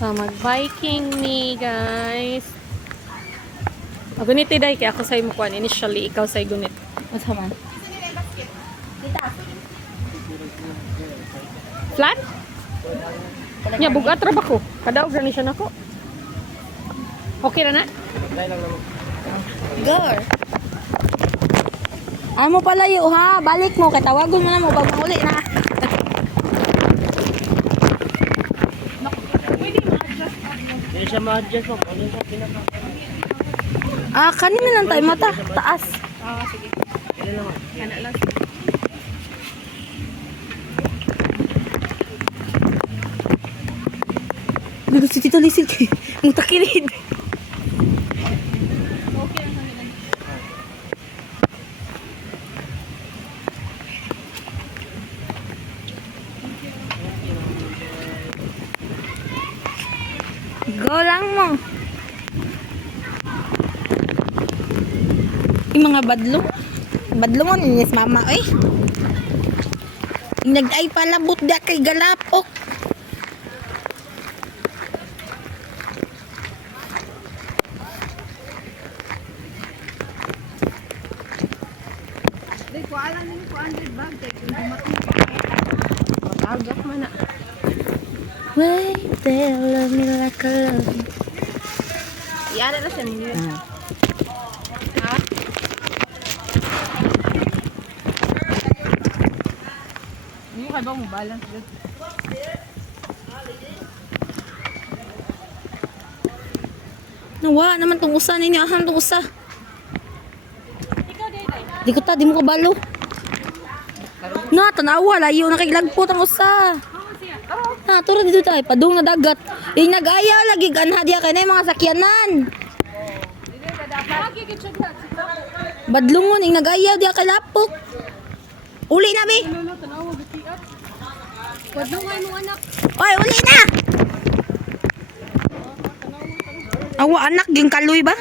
sa mag-biking ni guys. Gunit day kaya ako sa imo kuan initially ikaw sa gunit. Asa man? Flat? Nya bugat ra ba ko? Kadaog ra ni siya nako. Okay ra na? Girl. Amo palayo ha, balik mo kay tawagon mo na mo pag mauli na. Hindi siya ma-adjust mo. Ano siya pinaka? Kanina lang tayo mata, taas. Sige. Kailan naman? Kana lang. Dito si Tito Lisil kay ang takilid. Okay lang kami. Go lang mo. Yung mga badlong. Badlong mo ninis mama oy. Nag-ay palabot da kay galapok. Dai ko alam ni ko 100 bag kay kung dumating pa. Matagak man na. Wait, they love me like a love. Iyara na siya ninyo. Ha? Hindi mo ba mo balance dito? Nawa naman tong usa ninyo, ahan tong usa. Di ko ta, di mo kabalo. Na, tanawa, layo na kay lagpot ang usa. Na, turo dito tayo, padung na dagat. Nag-ayaw lagi, ganha diya kay na yung mga sakyanan. Badlungon, nag-ayaw diya kay lapok. Uli na, bi. Padlungan mo anak. Oy, uli na! Awa, anak, yung kaloy ba?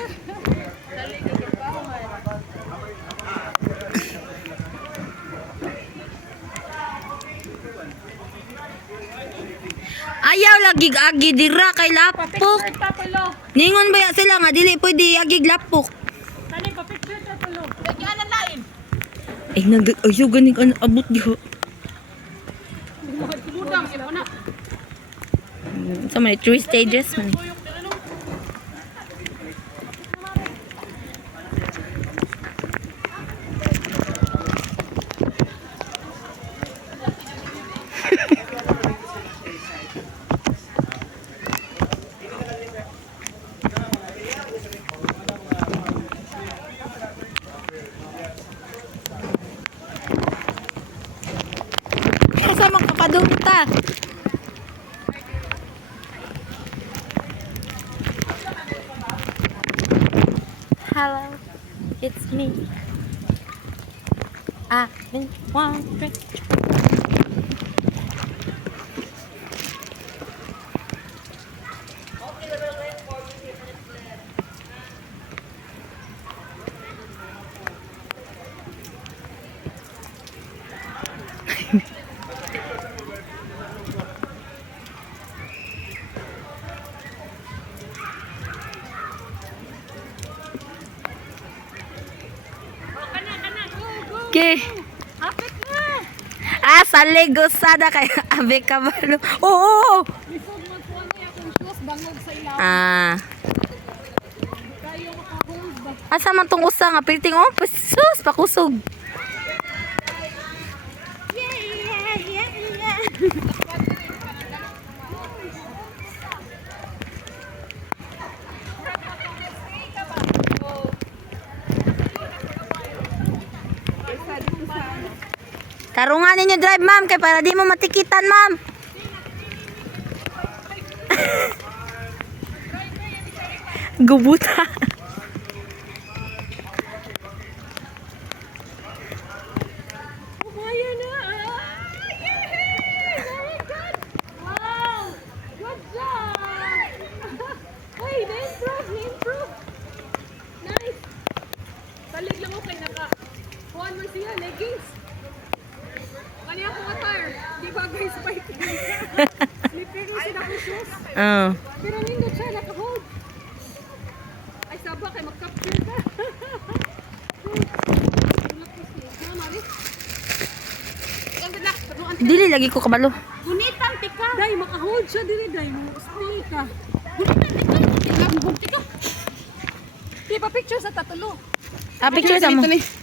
Ayaw lagi agi dira kay lapok. Ningon ba ya sila nga dili pwede agi lapok. Kani pa picture ta tulo. Lagyan na lain. Ay ayo ganing an abot diho. Budang imo na. Sa may 3 stages man. Kasama ka pa doon ta. Hello, it's me. I've been wondering. Okay. Hapit na. Sa Legosada kay Abe Kabalo. Oo. Lisod magkuan niya kung shoes bangog sa ilaw. Kayo maka-hold ba? Asa man tong usa nga pilting sus pakusog. Tarungan ninyo drive ma'am kay para di mo matikitan ma'am. Gubuta. Umaya na. Yay! Very good. Wow. Good job. Uy, na-improve. Nice. Salig lang ako kay naka. Kuhan man siya, leggings. Kanya ako attire. Di ba guys, bike. Slippery sila ko sus. Ah. Pero nindot siya, naka-hold. Ay, saba kay mag-capture ka. Mari. Ang ganda. Patuan tika. Dili lagi ko kabalo. Gunitan tika. Day, maka-hold siya diri, day. Stay ka. Gunitan tika. Tika, tika. Di pa picture sa tatulo. Ah, picture sa mo. Dito ni.